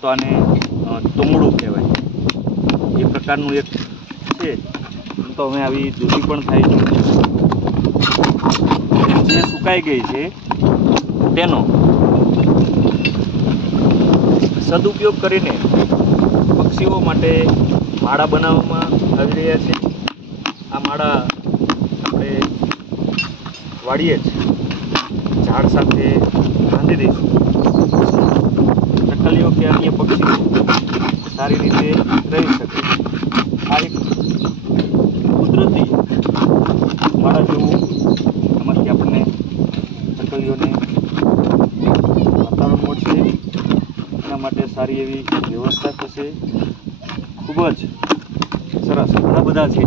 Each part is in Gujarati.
તો આને તમડું કહેવાય. એ પ્રકારનું એક છે. આમ તો હવે આવી દૂધી પણ થાય છે. જે સુકાઈ ગઈ છે, તેનો સદુપયોગ કરીને પક્ષીઓ માટે માળા બનાવવામાં આવી રહ્યા છે. આ માળા આપણે વાળીએ જ. ઝાડ સાથે બાંધી દઈશું ચકલીઓ કે અન્ય પક્ષીઓ સારી રીતે રહી શકે. આ એક કુદરતી માળા જેવું એમાંથી આપણને પટલીઓને વાતાવરણ મળશે. એના માટે સારી એવી વ્યવસ્થા થશે. ખૂબ જ સરસ. ઘણા બધા છે.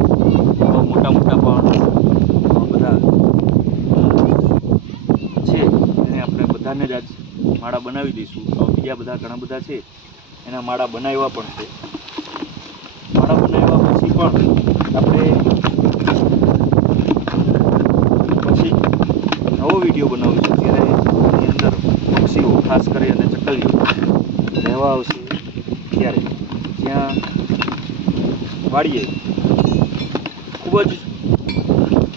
મોટા મોટા પણ બધા છે. એને આપણે બધાને જ આજ માળા બનાવી દઈશું. બીજા બધા ઘણા બધા છે. એના માળા બનાવ્યા પણ છે. માળા બનાવ્યા પછી પણ આપણે પછી નવો વીડિયો બનાવીશું. ત્યારે એની અંદર પક્ષીઓ, ખાસ કરી અને ચકલીઓ રહેવા આવશે ત્યારે. જ્યાં વાડીએ ખૂબ જ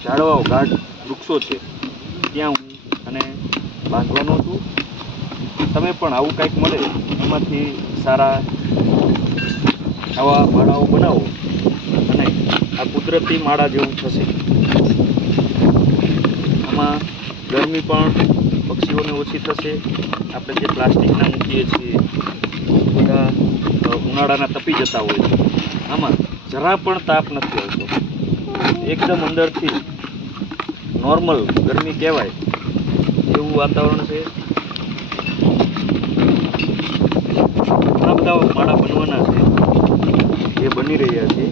ઝાડવાઓ, ગાઢ વૃક્ષો છે. ત્યાં હું અને બાંધવાનો છું. તમે પણ આવું કંઈક મળે, એમાંથી સારા આવા માળાઓ બનાવો અને આ કુદરતી માળા જેવું થશે. આમાં ગરમી પણ પક્ષીઓને ઓછી થશે. આપણે જે પ્લાસ્ટિકના મૂકીએ છીએ, બધા ઉનાળાના તપી જતા હોય છે. આમાં જરા પણ તાપ નથી આવતો. એકદમ અંદરથી નોર્મલ ગરમી કહેવાય, એવું વાતાવરણ છે ઘણા બધા માળા બનવાના છે જે બની રહ્યા છે